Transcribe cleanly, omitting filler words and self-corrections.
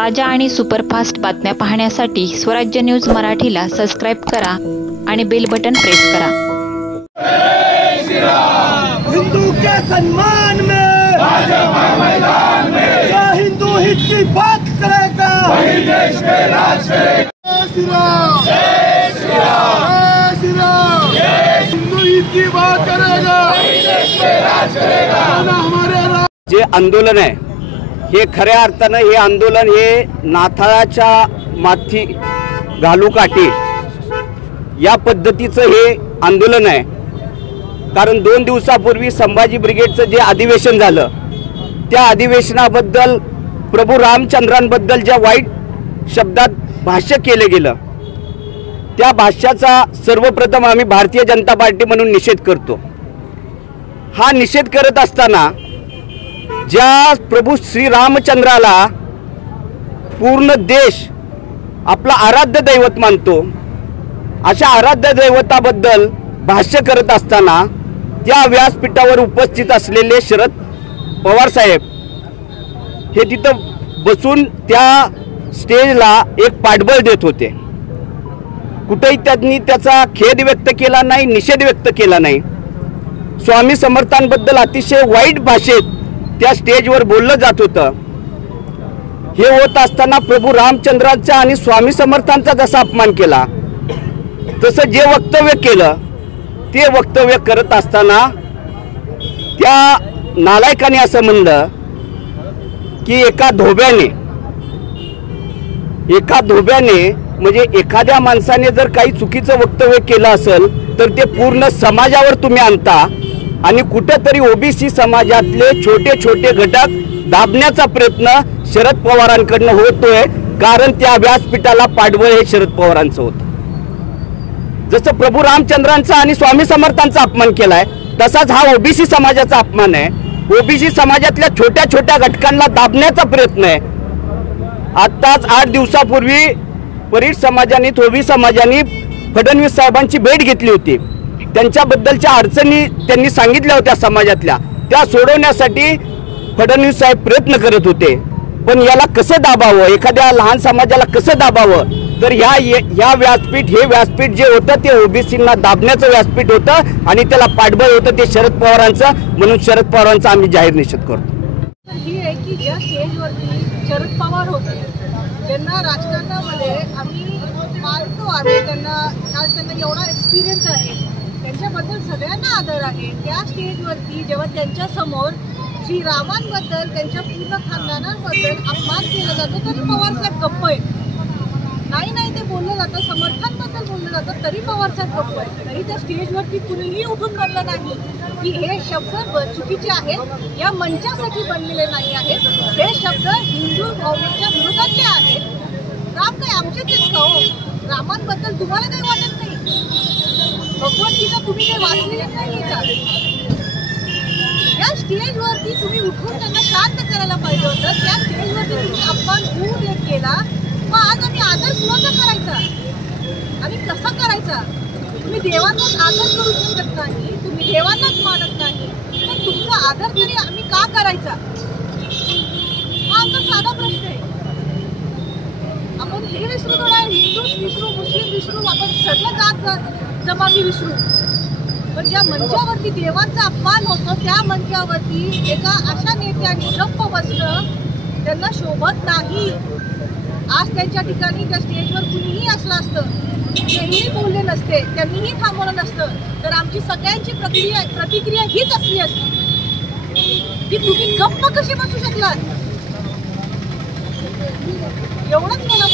ताज्या आणि सुपरफास्ट बातम्या पाहण्यासाठी स्वराज्य न्यूज मराठीला सबस्क्राइब करा आणि बेल बटन प्रेस करा। हिंदू के सम्मान में भाजपा मैदान में जो हिंदू हित की बात करेगा वही देश में राज करेगा। श्री राम जय श्री राम जय श्री राम हिंदू हित की बात करेगा वही देश में राज करेगा। हमारे जे आंदोलन आहे हे खऱ्या अर्थानं हे आंदोलन हे नाथाळाच्या माथी घालू काठी या पद्धतीचं हे आंदोलन आहे। कारण 2 दिवसापूर्वी संभाजी ब्रिगेडचं जे अधिवेशन झालं त्या अधिवेशनाबद्दल प्रभू रामचंद्रांबद्दल ज्या वाईट शब्दात भाष्य केले गेलं त्या भाष्याचा सर्वप्रथम आम्ही भारतीय जनता पार्टी म्हणून निषेध करतो। हा निषेध करत असताना ज्या प्रभू श्री रामचंद्राला पूर्ण देश आपला आराध्य दैवत मानतो अशा आराध्य दैवताबद्दल भाष्य करत असताना त्या व्यासपीठावर उपस्थित असलेले शरद पवार साहेब हे तिथं बसून त्या स्टेजला एक पाठबळ देत होते। कुठेही त्यांनी त्याचा खेद व्यक्त केला नाही, निषेध व्यक्त केला नाही। स्वामी समर्थांबद्दल अतिशय वाईट भाषेत त्या स्टेजवर बोललं जात होतं। हे होत असताना प्रभू रामचंद्रांचा आणि स्वामी समर्थांचा जसा अपमान केला तसं जे वक्तव्य केलं ते वक्तव्य करत असताना त्या नालायकाने असं म्हणलं की एका धोब्याने म्हणजे एखाद्या माणसाने जर काही चुकीचं वक्तव्य केलं असेल तर ते पूर्ण समाजावर तुम्ही आणता आणि कुठेतरी ओबीसी समाजातले छोटे छोटे घटक दाबण्याचा प्रयत्न शरद पवारांकडून होतोय। कारण त्या व्यासपीठाला पाठबळ हे शरद पवारांचं होतं। जसं प्रभू रामचंद्रांचा आणि स्वामी समर्थांचा अपमान केलाय तसाच हा ओबीसी समाजाचा अपमान आहे। ओबीसी समाजातल्या छोट्या छोट्या घटकांना दाबण्याचा प्रयत्न आहे। आताच 8 दिवसापूर्वी परीट समाजाने थोबी समाजाने फडणवीस साहेबांची भेट घेतली होती। त्यांच्याबद्दलच्या अडचणी त्यांनी सांगितल्या होत्या समाजातल्या, त्या सोडवण्यासाठी फडणवीस साहेब प्रयत्न करत होते। पण याला कसं दाबावं, एखाद्या लहान समाजाला कसं दाबावं, तर ह्या व्यासपीठ हे व्यासपीठ जे होतं ते ओबीसींना दाबण्याचं व्यासपीठ होतं आणि त्याला पाठबळ होतं ते शरद पवारांचं। म्हणून शरद पवारांचा आम्ही जाहीर निषेध करतो। ही आहे की ज्या स्टेजवरती शरद पवार होते ज्यांना राजकारणामध्ये आम्ही मानतो, आम्ही त्यांना एवढा एक्सपिरियन्स आहे, त्यांच्याबद्दल सगळ्यांना आदर आहे। त्या स्टेजवरती जेव्हा त्यांच्या समोर श्रीरामांबद्दल त्यांच्या पूर्ण खानदानांबद्दल अपमान केला जातो तरी पवार साहेब गप्प आहेत। नाही ते बोललं जातं, समर्थांबद्दल बोललं जातं तरी पवार साहेब गप्प आहेत। तरी त्या स्टेजवरती कुणीही उठून बोललं नाही की हे शब्द चुकीचे आहेत, या मंचासाठी बनलेले नाही आहेत, हे शब्द हिंदू भावनेच्या विरोधातले आहेत। राम काय आमचेच आहेत का हो? रामांबद्दल तुम्हाला काही वाटत नाही? भगवद्गीता तुम्ही काही वाचलेलं नाही का? या स्टेजवरती तुम्ही उठून त्यांना शांत करायला पाहिजे होतं। त्या स्टेजवरती तुम्ही अपमान खूप लेट केला। मग आज आम्ही आदर कुणाचा करायचा आणि कसा करायचा? तुम्ही देवांनाच आदर करू शकत नाही, तुम्ही देवांनाच मानत नाही, तर तुमचा आदर तरी आम्ही का करायचा? हा आमचा साधा प्रश्न आहे। आपण हे विसरू थोडा, हिंदू विसरू, मुस्लिम विसरू, आपण सगळं जात जमाती विसरू, पण ज्या मंचावरती देवांचा अपमान होतो त्या मंचावरती एका अशा नेत्याने गप्प बसणं त्यांना शोभत नाही। आज त्यांच्या ठिकाणी त्या स्टेजवर कुणीही असलं असतं, तेही बोलले नसते, त्यांनीही थांबवलं नसतं, तर आमची सगळ्यांची प्रतिक्रिया हीच असली असती की तुम्ही गप्प कशी बसू शकलात? एवढंच मला